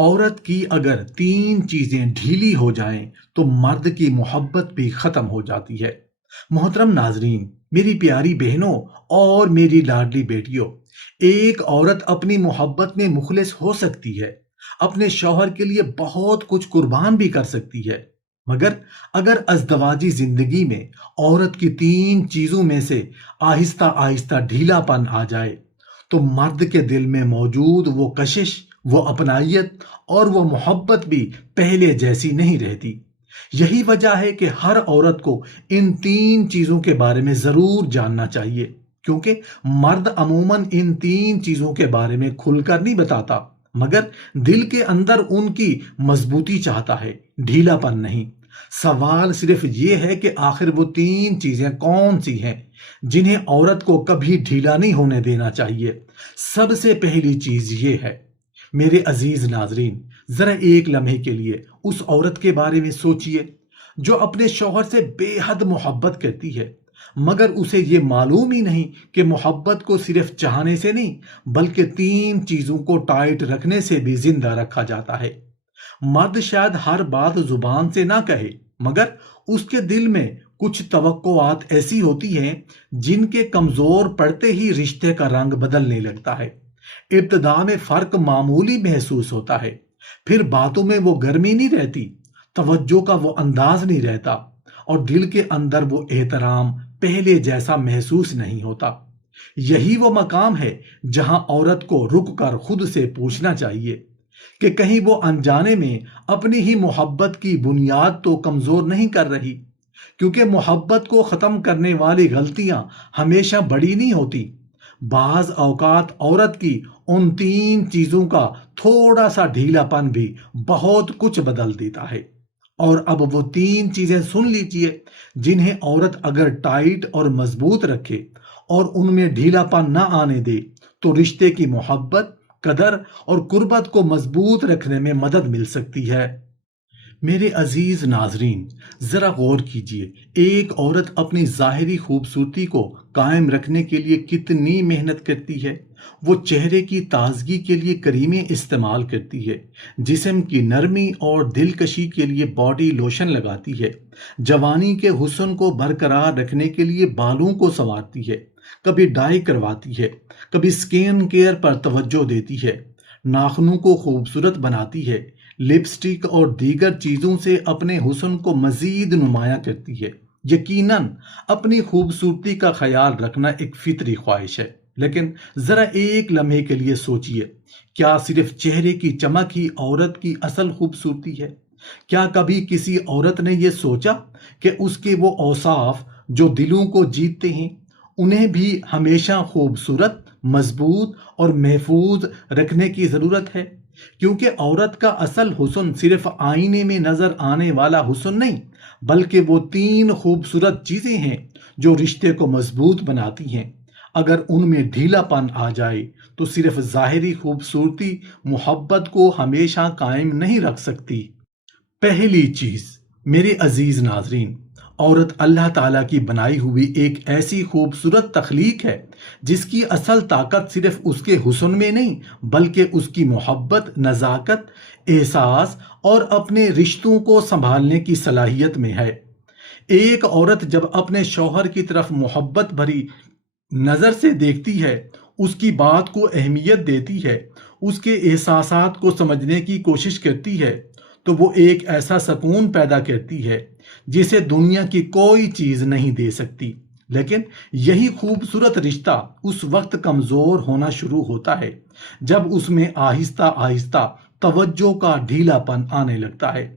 عورت کی اگر تین چیزیں ڈھیلی ہو جائیں تو مرد کی محبت بھی ختم ہو جاتی ہے۔ محترم ناظرین، میری پیاری بہنوں اور میری لاڈلی بیٹیوں، ایک عورت اپنی محبت میں مخلص ہو سکتی ہے، اپنے شوہر کے لیے بہت کچھ قربان بھی کر سکتی ہے، مگر اگر ازدواجی زندگی میں عورت کی تین چیزوں میں سے آہستہ آہستہ ڈھیلا پن آ جائے تو مرد کے دل میں موجود وہ کشش، وہ اپنائیت اور وہ محبت بھی پہلے جیسی نہیں رہتی۔ یہی وجہ ہے کہ ہر عورت کو ان تین چیزوں کے بارے میں ضرور جاننا چاہیے، کیونکہ مرد عموماً ان تین چیزوں کے بارے میں کھل کر نہیں بتاتا، مگر دل کے اندر ان کی مضبوطی چاہتا ہے، ڈھیلا پن نہیں۔ سوال صرف یہ ہے کہ آخر وہ تین چیزیں کون سی ہیں جنہیں عورت کو کبھی ڈھیلا نہیں ہونے دینا چاہیے۔ سب سے پہلی چیز یہ ہے، میرے عزیز ناظرین، ذرا ایک لمحے کے لیے اس عورت کے بارے میں سوچئے جو اپنے شوہر سے بے حد محبت کرتی ہے، مگر اسے یہ معلوم ہی نہیں کہ محبت کو صرف چاہنے سے نہیں بلکہ تین چیزوں کو ٹائٹ رکھنے سے بھی زندہ رکھا جاتا ہے۔ مرد شاید ہر بات زبان سے نہ کہے، مگر اس کے دل میں کچھ توقعات ایسی ہوتی ہیں جن کے کمزور پڑتے ہی رشتے کا رنگ بدلنے لگتا ہے۔ ابتدا میں فرق معمولی محسوس ہوتا ہے، پھر باتوں میں وہ گرمی نہیں رہتی، توجہ کا وہ انداز نہیں رہتا، اور دل کے اندر وہ احترام پہلے جیسا محسوس نہیں ہوتا۔ یہی وہ مقام ہے جہاں عورت کو رک کر خود سے پوچھنا چاہیے کہ کہیں وہ انجانے میں اپنی ہی محبت کی بنیاد تو کمزور نہیں کر رہی، کیونکہ محبت کو ختم کرنے والی غلطیاں ہمیشہ بڑی نہیں ہوتی۔ بعض اوقات عورت کی ان تین چیزوں کا تھوڑا سا ڈھیلا پن بھی بہت کچھ بدل دیتا ہے۔ اور اب وہ تین چیزیں سن لیجئے جنہیں عورت اگر ٹائٹ اور مضبوط رکھے اور ان میں ڈھیلا پن نہ آنے دے تو رشتے کی محبت، قدر اور قربت کو مضبوط رکھنے میں مدد مل سکتی ہے۔ میرے عزیز ناظرین، ذرا غور کیجئے، ایک عورت اپنی ظاہری خوبصورتی کو قائم رکھنے کے لیے کتنی محنت کرتی ہے۔ وہ چہرے کی تازگی کے لیے کریمیں استعمال کرتی ہے، جسم کی نرمی اور دلکشی کے لیے باڈی لوشن لگاتی ہے، جوانی کے حسن کو برقرار رکھنے کے لیے بالوں کو سنوارتی ہے، کبھی ڈائی کرواتی ہے، کبھی سکین کیئر پر توجہ دیتی ہے، ناخنوں کو خوبصورت بناتی ہے، لپسٹک اور دیگر چیزوں سے اپنے حسن کو مزید نمایاں کرتی ہے۔ یقیناً اپنی خوبصورتی کا خیال رکھنا ایک فطری خواہش ہے، لیکن ذرا ایک لمحے کے لیے سوچئے، کیا صرف چہرے کی چمک ہی عورت کی اصل خوبصورتی ہے؟ کیا کبھی کسی عورت نے یہ سوچا کہ اس کے وہ اوصاف جو دلوں کو جیتتے ہیں، انہیں بھی ہمیشہ خوبصورت، مضبوط اور محفوظ رکھنے کی ضرورت ہے؟ کیونکہ عورت کا اصل حسن صرف آئینے میں نظر آنے والا حسن نہیں، بلکہ وہ تین خوبصورت چیزیں ہیں جو رشتے کو مضبوط بناتی ہیں۔ اگر ان میں ڈھیلا پن آ جائے تو صرف ظاہری خوبصورتی محبت کو ہمیشہ قائم نہیں رکھ سکتی۔ پہلی چیز، میرے عزیز ناظرین، عورت اللہ تعالیٰ کی بنائی ہوئی ایک ایسی خوبصورت تخلیق ہے جس کی اصل طاقت صرف اس کے حسن میں نہیں بلکہ اس کی محبت، نزاکت، احساس اور اپنے رشتوں کو سنبھالنے کی صلاحیت میں ہے۔ ایک عورت جب اپنے شوہر کی طرف محبت بھری نظر سے دیکھتی ہے، اس کی بات کو اہمیت دیتی ہے، اس کے احساسات کو سمجھنے کی کوشش کرتی ہے، تو وہ ایک ایسا سکون پیدا کرتی ہے جسے دنیا کی کوئی چیز نہیں دے سکتی۔ لیکن یہی خوبصورت رشتہ اس وقت کمزور ہونا شروع ہوتا ہے جب اس میں آہستہ آہستہ توجہ کا ڈھیلا پن آنے لگتا ہے۔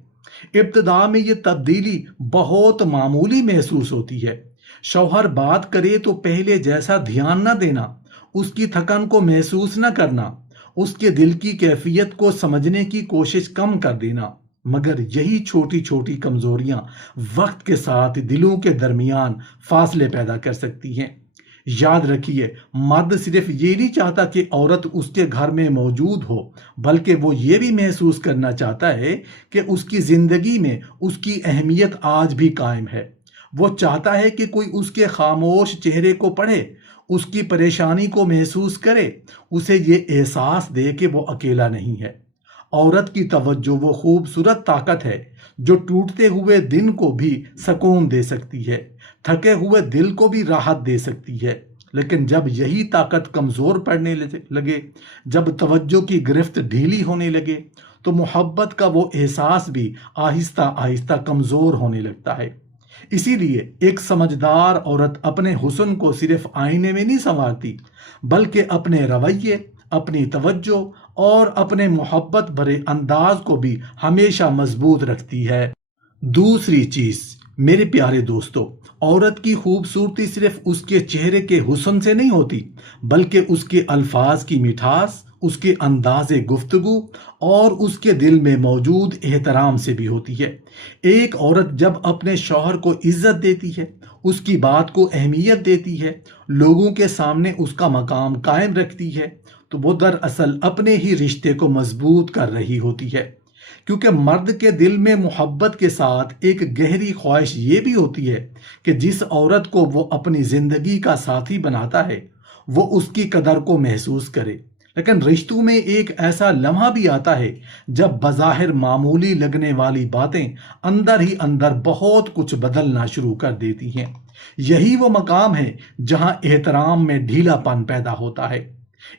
ابتدا میں یہ تبدیلی بہت معمولی محسوس ہوتی ہے۔ شوہر بات کرے تو پہلے جیسا دھیان نہ دینا، اس کی تھکن کو محسوس نہ کرنا، اس کے دل کی کیفیت کو سمجھنے کی کوشش کم کر دینا، مگر یہی چھوٹی چھوٹی کمزوریاں وقت کے ساتھ دلوں کے درمیان فاصلے پیدا کر سکتی ہیں۔ یاد رکھیے، مرد صرف یہ نہیں چاہتا کہ عورت اس کے گھر میں موجود ہو، بلکہ وہ یہ بھی محسوس کرنا چاہتا ہے کہ اس کی زندگی میں اس کی اہمیت آج بھی قائم ہے۔ وہ چاہتا ہے کہ کوئی اس کے خاموش چہرے کو پڑھے، اس کی پریشانی کو محسوس کرے، اسے یہ احساس دے کہ وہ اکیلا نہیں ہے۔ عورت کی توجہ وہ خوبصورت طاقت ہے جو ٹوٹتے ہوئے دن کو بھی سکون دے سکتی ہے، تھکے ہوئے دل کو بھی راحت دے سکتی ہے۔ لیکن جب یہی طاقت کمزور پڑنے لگے، جب توجہ کی گرفت ڈھیلی ہونے لگے، تو محبت کا وہ احساس بھی آہستہ آہستہ کمزور ہونے لگتا ہے۔ اسی لیے ایک سمجھدار عورت اپنے حسن کو صرف آئینے میں نہیں سنوارتی، بلکہ اپنے رویے، اپنی توجہ اور اپنے محبت بھرے انداز کو بھی ہمیشہ مضبوط رکھتی ہے۔ دوسری چیز میرے پیارے دوستو، عورت کی خوبصورتی صرف اس کے چہرے کے حسن سے نہیں ہوتی، بلکہ اس کے الفاظ کی مٹھاس، اس کے انداز گفتگو اور اس کے دل میں موجود احترام سے بھی ہوتی ہے۔ ایک عورت جب اپنے شوہر کو عزت دیتی ہے، اس کی بات کو اہمیت دیتی ہے، لوگوں کے سامنے اس کا مقام قائم رکھتی ہے، تو وہ دراصل اپنے ہی رشتے کو مضبوط کر رہی ہوتی ہے۔ کیونکہ مرد کے دل میں محبت کے ساتھ ایک گہری خواہش یہ بھی ہوتی ہے کہ جس عورت کو وہ اپنی زندگی کا ساتھی بناتا ہے، وہ اس کی قدر کو محسوس کرے۔ لیکن رشتوں میں ایک ایسا لمحہ بھی آتا ہے جب بظاہر معمولی لگنے والی باتیں اندر ہی اندر بہت کچھ بدلنا شروع کر دیتی ہیں۔ یہی وہ مقام ہے جہاں احترام میں ڈھیلا پن پیدا ہوتا ہے۔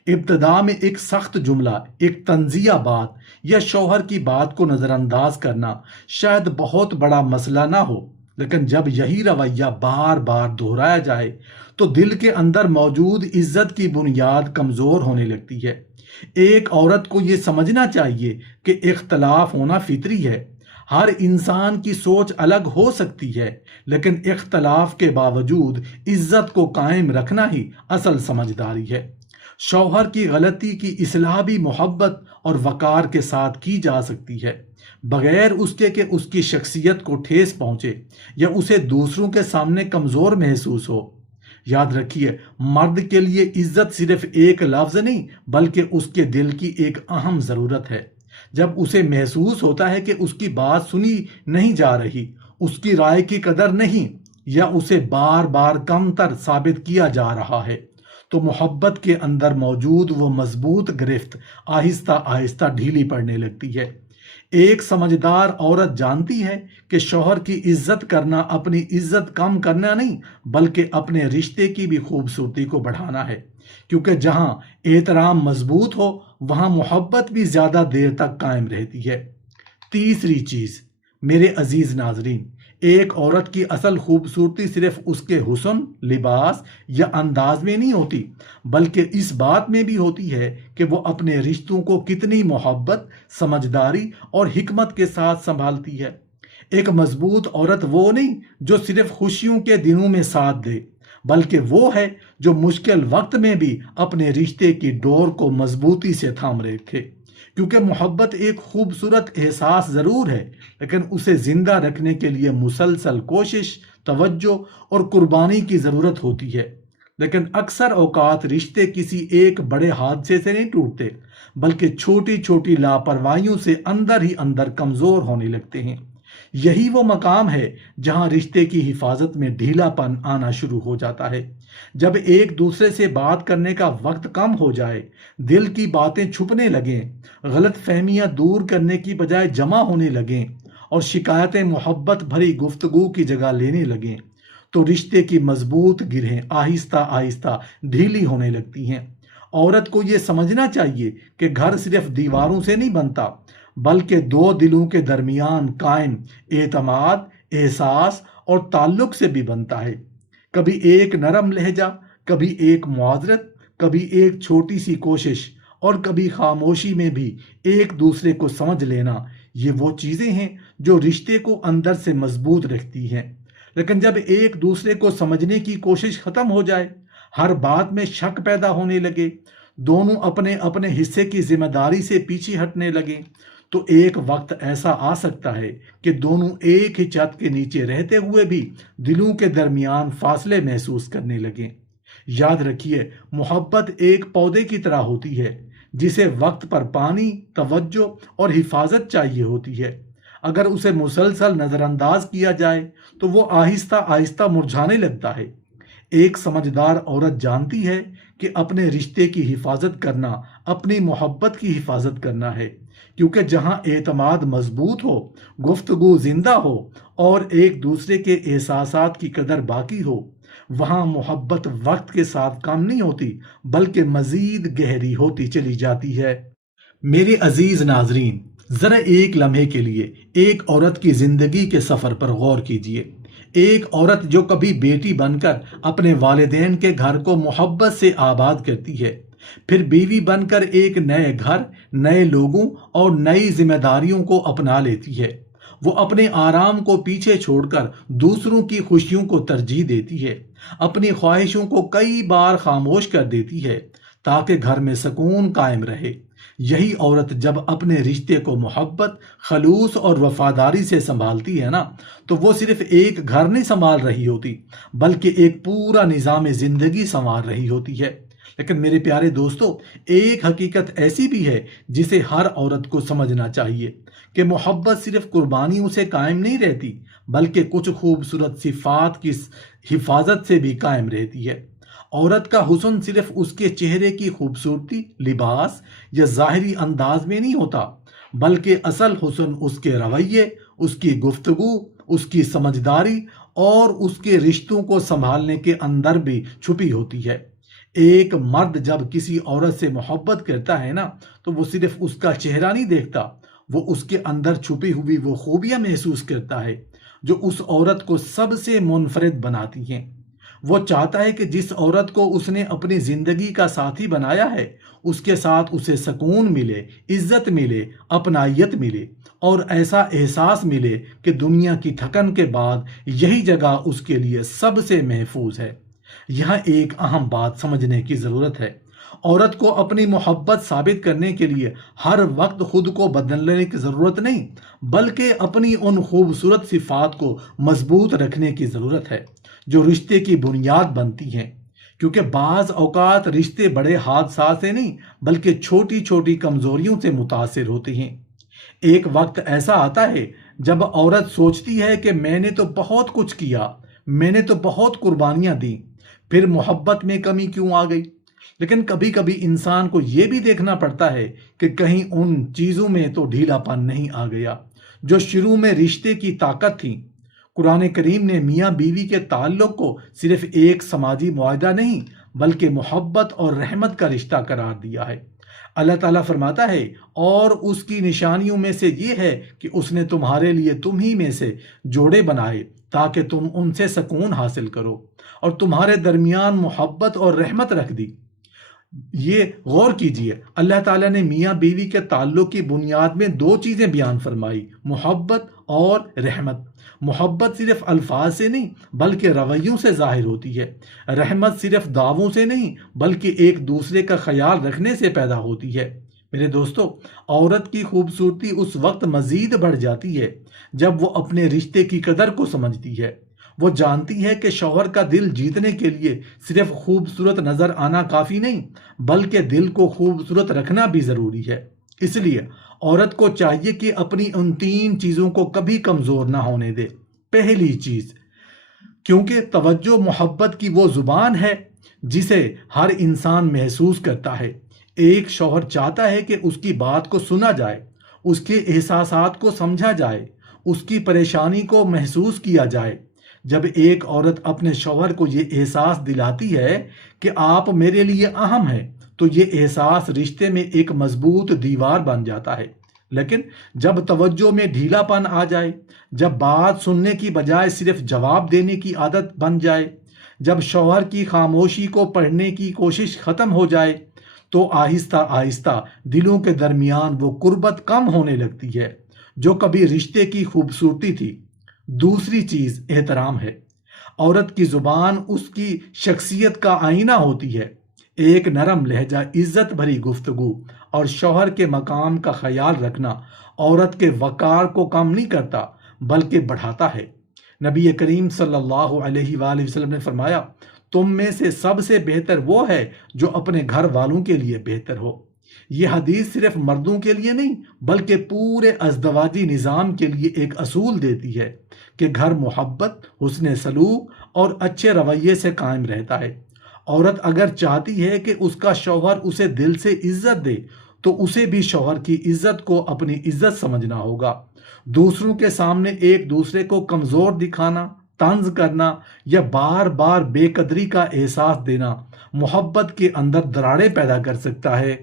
ابتدا میں ایک سخت جملہ، ایک طنزیہ بات یا شوہر کی بات کو نظر انداز کرنا شاید بہت بڑا مسئلہ نہ ہو، لیکن جب یہی رویہ بار بار دہرایا جائے تو دل کے اندر موجود عزت کی بنیاد کمزور ہونے لگتی ہے۔ ایک عورت کو یہ سمجھنا چاہیے کہ اختلاف ہونا فطری ہے۔ ہر انسان کی سوچ الگ ہو سکتی ہے، لیکن اختلاف کے باوجود عزت کو قائم رکھنا ہی اصل سمجھداری ہے۔ شوہر کی غلطی کی اصلاح بھی محبت اور وقار کے ساتھ کی جا سکتی ہے، بغیر اس کے کہ اس کی شخصیت کو ٹھیس پہنچے یا اسے دوسروں کے سامنے کمزور محسوس ہو۔ یاد رکھیے، مرد کے لیے عزت صرف ایک لفظ نہیں، بلکہ اس کے دل کی ایک اہم ضرورت ہے۔ جب اسے محسوس ہوتا ہے کہ اس کی بات سنی نہیں جا رہی، اس کی رائے کی قدر نہیں، یا اسے بار بار کم تر ثابت کیا جا رہا ہے، تو محبت کے اندر موجود وہ مضبوط گرفت آہستہ آہستہ ڈھیلی پڑنے لگتی ہے۔ ایک سمجھدار عورت جانتی ہے کہ شوہر کی عزت کرنا اپنی عزت کم کرنا نہیں، بلکہ اپنے رشتے کی بھی خوبصورتی کو بڑھانا ہے، کیونکہ جہاں احترام مضبوط ہو وہاں محبت بھی زیادہ دیر تک قائم رہتی ہے۔ تیسری چیز میرے عزیز ناظرین، ایک عورت کی اصل خوبصورتی صرف اس کے حسن، لباس یا انداز میں نہیں ہوتی، بلکہ اس بات میں بھی ہوتی ہے کہ وہ اپنے رشتوں کو کتنی محبت، سمجھداری اور حکمت کے ساتھ سنبھالتی ہے۔ ایک مضبوط عورت وہ نہیں جو صرف خوشیوں کے دنوں میں ساتھ دے، بلکہ وہ ہے جو مشکل وقت میں بھی اپنے رشتے کی ڈور کو مضبوطی سے تھام رکھے۔ کیونکہ محبت ایک خوبصورت احساس ضرور ہے، لیکن اسے زندہ رکھنے کے لیے مسلسل کوشش، توجہ اور قربانی کی ضرورت ہوتی ہے۔ لیکن اکثر اوقات رشتے کسی ایک بڑے حادثے سے نہیں ٹوٹتے، بلکہ چھوٹی چھوٹی لاپرواہیوں سے اندر ہی اندر کمزور ہونے لگتے ہیں۔ یہی وہ مقام ہے جہاں رشتے کی حفاظت میں ڈھیلا پن آنا شروع ہو جاتا ہے۔ جب ایک دوسرے سے بات کرنے کا وقت کم ہو جائے، دل کی باتیں چھپنے لگیں، غلط فہمیاں دور کرنے کی بجائے جمع ہونے لگیں اور شکایتیں محبت بھری گفتگو کی جگہ لینے لگیں، تو رشتے کی مضبوط گرہیں آہستہ آہستہ ڈھیلی ہونے لگتی ہیں۔ عورت کو یہ سمجھنا چاہیے کہ گھر صرف دیواروں سے نہیں بنتا، بلکہ دو دلوں کے درمیان قائم اعتماد، احساس اور تعلق سے بھی بنتا ہے۔ کبھی ایک نرم لہجہ، کبھی ایک معذرت، کبھی ایک چھوٹی سی کوشش اور کبھی خاموشی میں بھی ایک دوسرے کو سمجھ لینا، یہ وہ چیزیں ہیں جو رشتے کو اندر سے مضبوط رکھتی ہیں۔ لیکن جب ایک دوسرے کو سمجھنے کی کوشش ختم ہو جائے، ہر بات میں شک پیدا ہونے لگے، دونوں اپنے اپنے حصے کی ذمہ داری سے پیچھے ہٹنے لگیں، تو ایک وقت ایسا آ سکتا ہے کہ دونوں ایک ہی چھت کے نیچے رہتے ہوئے بھی دلوں کے درمیان فاصلے محسوس کرنے لگیں۔ یاد رکھیے، محبت ایک پودے کی طرح ہوتی ہے جسے وقت پر پانی، توجہ اور حفاظت چاہیے ہوتی ہے۔ اگر اسے مسلسل نظر انداز کیا جائے تو وہ آہستہ آہستہ مرجھانے لگتا ہے۔ ایک سمجھدار عورت جانتی ہے کہ اپنے رشتے کی حفاظت کرنا اپنی محبت کی حفاظت کرنا ہے، کیونکہ جہاں اعتماد مضبوط ہو، گفتگو زندہ ہو اور ایک دوسرے کے احساسات کی قدر باقی ہو، وہاں محبت وقت کے ساتھ کم نہیں ہوتی بلکہ مزید گہری ہوتی چلی جاتی ہے۔ میرے عزیز ناظرین، ذرا ایک لمحے کے لیے ایک عورت کی زندگی کے سفر پر غور کیجیے۔ ایک عورت جو کبھی بیٹی بن کر اپنے والدین کے گھر کو محبت سے آباد کرتی ہے، پھر بیوی بن کر ایک نئے گھر، نئے لوگوں اور نئی ذمہ داریوں کو اپنا لیتی ہے۔ وہ اپنے آرام کو پیچھے چھوڑ کر دوسروں کی خوشیوں کو ترجیح دیتی ہے، اپنی خواہشوں کو کئی بار خاموش کر دیتی ہے تاکہ گھر میں سکون قائم رہے۔ یہی عورت جب اپنے رشتے کو محبت، خلوص اور وفاداری سے سنبھالتی ہے نا، تو وہ صرف ایک گھر نہیں سنبھال رہی ہوتی بلکہ ایک پورا نظام زندگی سنوار رہی ہوتی ہے۔ لیکن میرے پیارے دوستو، ایک حقیقت ایسی بھی ہے جسے ہر عورت کو سمجھنا چاہیے کہ محبت صرف قربانیوں سے قائم نہیں رہتی بلکہ کچھ خوبصورت صفات کی حفاظت سے بھی قائم رہتی ہے۔ عورت کا حسن صرف اس کے چہرے کی خوبصورتی، لباس یا ظاہری انداز میں نہیں ہوتا، بلکہ اصل حسن اس کے رویے، اس کی گفتگو، اس کی سمجھداری اور اس کے رشتوں کو سنبھالنے کے اندر بھی چھپی ہوتی ہے۔ ایک مرد جب کسی عورت سے محبت کرتا ہے نا، تو وہ صرف اس کا چہرہ نہیں دیکھتا، وہ اس کے اندر چھپی ہوئی وہ خوبیاں محسوس کرتا ہے جو اس عورت کو سب سے منفرد بناتی ہیں۔ وہ چاہتا ہے کہ جس عورت کو اس نے اپنی زندگی کا ساتھی بنایا ہے، اس کے ساتھ اسے سکون ملے، عزت ملے، اپنائیت ملے اور ایسا احساس ملے کہ دنیا کی تھکن کے بعد یہی جگہ اس کے لیے سب سے محفوظ ہے۔ یہاں ایک اہم بات سمجھنے کی ضرورت ہے۔ عورت کو اپنی محبت ثابت کرنے کے لیے ہر وقت خود کو بدلنے کی ضرورت نہیں، بلکہ اپنی ان خوبصورت صفات کو مضبوط رکھنے کی ضرورت ہے جو رشتے کی بنیاد بنتی ہیں، کیونکہ بعض اوقات رشتے بڑے حادثات سے نہیں بلکہ چھوٹی چھوٹی کمزوریوں سے متاثر ہوتے ہیں۔ ایک وقت ایسا آتا ہے جب عورت سوچتی ہے کہ میں نے تو بہت کچھ کیا، میں نے تو بہت قربانیاں دیں، پھر محبت میں کمی کیوں آ گئی؟ لیکن کبھی کبھی انسان کو یہ بھی دیکھنا پڑتا ہے کہ کہیں ان چیزوں میں تو ڈھیلا پن نہیں آ گیا جو شروع میں رشتے کی طاقت تھی۔ قرآن کریم نے میاں بیوی کے تعلق کو صرف ایک سماجی معاہدہ نہیں بلکہ محبت اور رحمت کا رشتہ قرار دیا ہے۔ اللہ تعالیٰ فرماتا ہے، اور اس کی نشانیوں میں سے یہ ہے کہ اس نے تمہارے لیے تم ہی میں سے جوڑے بنائے تاکہ تم ان سے سکون حاصل کرو، اور تمہارے درمیان محبت اور رحمت رکھ دی۔ یہ غور کیجئے، اللہ تعالیٰ نے میاں بیوی کے تعلق کی بنیاد میں دو چیزیں بیان فرمائی، محبت اور رحمت۔ محبت صرف الفاظ سے نہیں بلکہ رویوں سے ظاہر ہوتی ہے، رحمت صرف دعووں سے نہیں بلکہ ایک دوسرے کا خیال رکھنے سے پیدا ہوتی ہے۔ میرے دوستو، عورت کی خوبصورتی اس وقت مزید بڑھ جاتی ہے جب وہ اپنے رشتے کی قدر کو سمجھتی ہے۔ وہ جانتی ہے کہ شوہر کا دل جیتنے کے لیے صرف خوبصورت نظر آنا کافی نہیں بلکہ دل کو خوبصورت رکھنا بھی ضروری ہے۔ اس لیے عورت کو چاہیے کہ اپنی ان تین چیزوں کو کبھی کمزور نہ ہونے دے۔ پہلی چیز، کیونکہ توجہ محبت کی وہ زبان ہے جسے ہر انسان محسوس کرتا ہے۔ ایک شوہر چاہتا ہے کہ اس کی بات کو سنا جائے، اس کے احساسات کو سمجھا جائے، اس کی پریشانی کو محسوس کیا جائے۔ جب ایک عورت اپنے شوہر کو یہ احساس دلاتی ہے کہ آپ میرے لیے اہم ہیں، تو یہ احساس رشتے میں ایک مضبوط دیوار بن جاتا ہے۔ لیکن جب توجہ میں ڈھیلا پن آ جائے، جب بات سننے کی بجائے صرف جواب دینے کی عادت بن جائے، جب شوہر کی خاموشی کو پڑھنے کی کوشش ختم ہو جائے، تو آہستہ آہستہ دلوں کے درمیان وہ قربت کم ہونے لگتی ہے جو کبھی رشتے کی خوبصورتی تھی۔ دوسری چیز احترام ہے۔ عورت کی زبان اس کی شخصیت کا آئینہ ہوتی ہے۔ ایک نرم لہجہ، عزت بھری گفتگو اور شوہر کے مقام کا خیال رکھنا عورت کے وقار کو کم نہیں کرتا بلکہ بڑھاتا ہے۔ نبی کریم صلی اللہ علیہ وآلہ وسلم نے فرمایا، تم میں سے سب سے بہتر وہ ہے جو اپنے گھر والوں کے لیے بہتر ہو۔ یہ حدیث صرف مردوں کے لیے نہیں بلکہ پورے ازدواجی نظام کے لیے ایک اصول دیتی ہے کہ گھر محبت، حسن سلوک اور اچھے رویے سے قائم رہتا ہے۔ عورت اگر چاہتی ہے کہ اس کا شوہر اسے دل سے عزت دے تو اسے بھی شوہر کی عزت کو اپنی عزت سمجھنا ہوگا۔ دوسروں کے سامنے ایک دوسرے کو کمزور دکھانا، طنز کرنا یا بار بار بے قدری کا احساس دینا محبت کے اندر دراڑیں پیدا کر سکتا ہے۔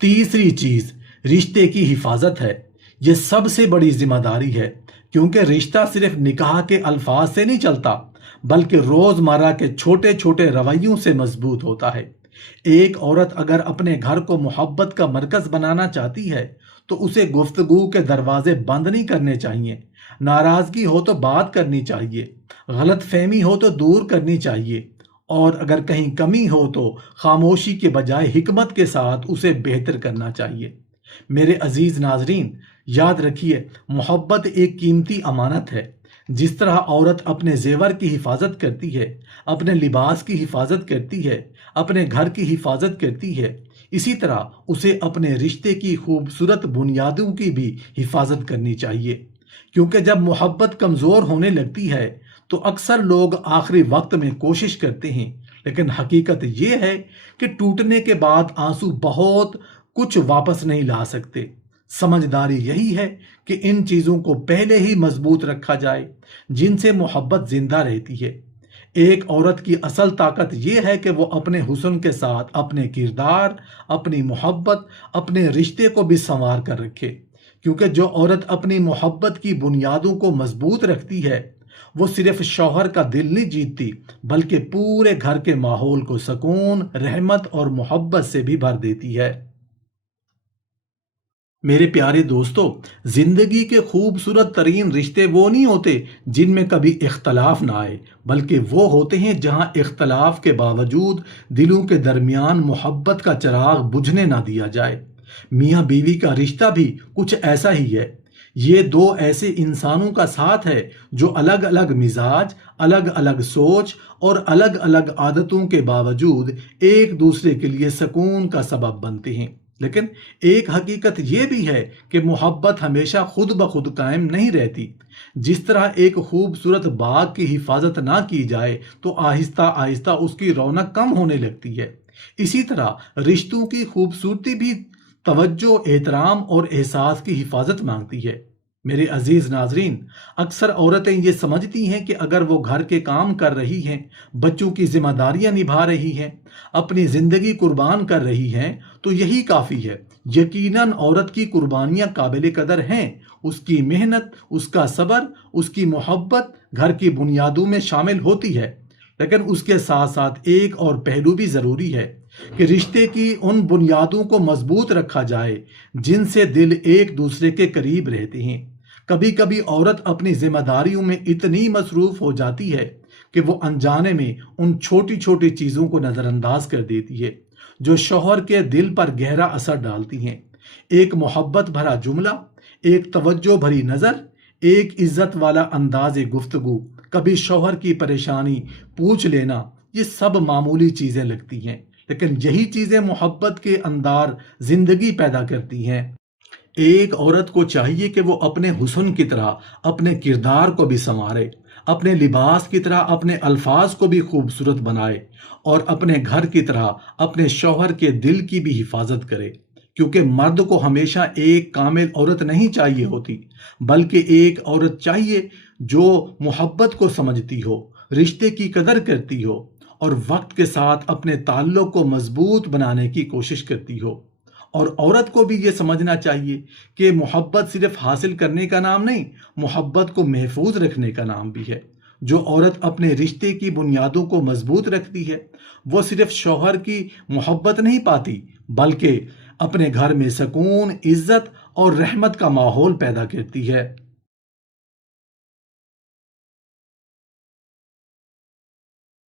تیسری چیز رشتے کی حفاظت ہے۔ یہ سب سے بڑی ذمہ داری ہے، کیونکہ رشتہ صرف نکاح کے الفاظ سے نہیں چلتا بلکہ روزمرہ کے چھوٹے چھوٹے رویوں سے مضبوط ہوتا ہے۔ ایک عورت اگر اپنے گھر کو محبت کا مرکز بنانا چاہتی ہے تو اسے گفتگو کے دروازے بند نہیں کرنے چاہیے۔ ناراضگی ہو تو بات کرنی چاہیے، غلط فہمی ہو تو دور کرنی چاہیے، اور اگر کہیں کمی ہو تو خاموشی کے بجائے حکمت کے ساتھ اسے بہتر کرنا چاہیے۔ میرے عزیز ناظرین، یاد رکھیے، محبت ایک قیمتی امانت ہے۔ جس طرح عورت اپنے زیور کی حفاظت کرتی ہے، اپنے لباس کی حفاظت کرتی ہے، اپنے گھر کی حفاظت کرتی ہے، اسی طرح اسے اپنے رشتے کی خوبصورت بنیادوں کی بھی حفاظت کرنی چاہیے، کیونکہ جب محبت کمزور ہونے لگتی ہے تو اکثر لوگ آخری وقت میں کوشش کرتے ہیں، لیکن حقیقت یہ ہے کہ ٹوٹنے کے بعد آنسو بہت کچھ واپس نہیں لا سکتے۔ سمجھداری یہی ہے کہ ان چیزوں کو پہلے ہی مضبوط رکھا جائے جن سے محبت زندہ رہتی ہے۔ ایک عورت کی اصل طاقت یہ ہے کہ وہ اپنے حسن کے ساتھ اپنے کردار، اپنی محبت، اپنے رشتے کو بھی سنوار کر رکھے، کیونکہ جو عورت اپنی محبت کی بنیادوں کو مضبوط رکھتی ہے وہ صرف شوہر کا دل نہیں جیتتی بلکہ پورے گھر کے ماحول کو سکون، رحمت اور محبت سے بھی بھر دیتی ہے۔ میرے پیارے دوستو، زندگی کے خوبصورت ترین رشتے وہ نہیں ہوتے جن میں کبھی اختلاف نہ آئے، بلکہ وہ ہوتے ہیں جہاں اختلاف کے باوجود دلوں کے درمیان محبت کا چراغ بجھنے نہ دیا جائے۔ میاں بیوی کا رشتہ بھی کچھ ایسا ہی ہے۔ یہ دو ایسے انسانوں کا ساتھ ہے جو الگ الگ مزاج، الگ الگ سوچ اور الگ الگ عادتوں کے باوجود ایک دوسرے کے لیے سکون کا سبب بنتے ہیں۔ لیکن ایک حقیقت یہ بھی ہے کہ محبت ہمیشہ خود بخود قائم نہیں رہتی۔ جس طرح ایک خوبصورت باغ کی حفاظت نہ کی جائے تو آہستہ آہستہ اس کی رونق کم ہونے لگتی ہے، اسی طرح رشتوں کی خوبصورتی بھی توجہ، احترام اور احساس کی حفاظت مانگتی ہے۔ میرے عزیز ناظرین، اکثر عورتیں یہ سمجھتی ہیں کہ اگر وہ گھر کے کام کر رہی ہیں، بچوں کی ذمہ داریاں نبھا رہی ہیں، اپنی زندگی قربان کر رہی ہیں تو یہی کافی ہے۔ یقیناً عورت کی قربانیاں قابل قدر ہیں، اس کی محنت، اس کا صبر، اس کی محبت گھر کی بنیادوں میں شامل ہوتی ہے، لیکن اس کے ساتھ ساتھ ایک اور پہلو بھی ضروری ہے کہ رشتے کی ان بنیادوں کو مضبوط رکھا جائے جن سے دل ایک دوسرے کے قریب رہتے ہیں۔ کبھی کبھی عورت اپنی ذمہ داریوں میں اتنی مصروف ہو جاتی ہے کہ وہ انجانے میں ان چھوٹی چھوٹی چیزوں کو نظر انداز کر دیتی ہے جو شوہر کے دل پر گہرا اثر ڈالتی ہیں۔ ایک محبت بھرا جملہ، ایک توجہ بھری نظر، ایک عزت والا انداز گفتگو، کبھی شوہر کی پریشانی پوچھ لینا، یہ سب معمولی چیزیں لگتی ہیں، لیکن یہی چیزیں محبت کے اندار زندگی پیدا کرتی ہیں۔ ایک عورت کو چاہیے کہ وہ اپنے حسن کی طرح اپنے کردار کو بھی سنوارے، اپنے لباس کی طرح اپنے الفاظ کو بھی خوبصورت بنائے، اور اپنے گھر کی طرح اپنے شوہر کے دل کی بھی حفاظت کرے، کیونکہ مرد کو ہمیشہ ایک کامل عورت نہیں چاہیے ہوتی، بلکہ ایک عورت چاہیے جو محبت کو سمجھتی ہو، رشتے کی قدر کرتی ہو اور وقت کے ساتھ اپنے تعلق کو مضبوط بنانے کی کوشش کرتی ہو۔ اور عورت کو بھی یہ سمجھنا چاہیے کہ محبت صرف حاصل کرنے کا نام نہیں، محبت کو محفوظ رکھنے کا نام بھی ہے۔ جو عورت اپنے رشتے کی بنیادوں کو مضبوط رکھتی ہے وہ صرف شوہر کی محبت نہیں پاتی بلکہ اپنے گھر میں سکون، عزت اور رحمت کا ماحول پیدا کرتی ہے۔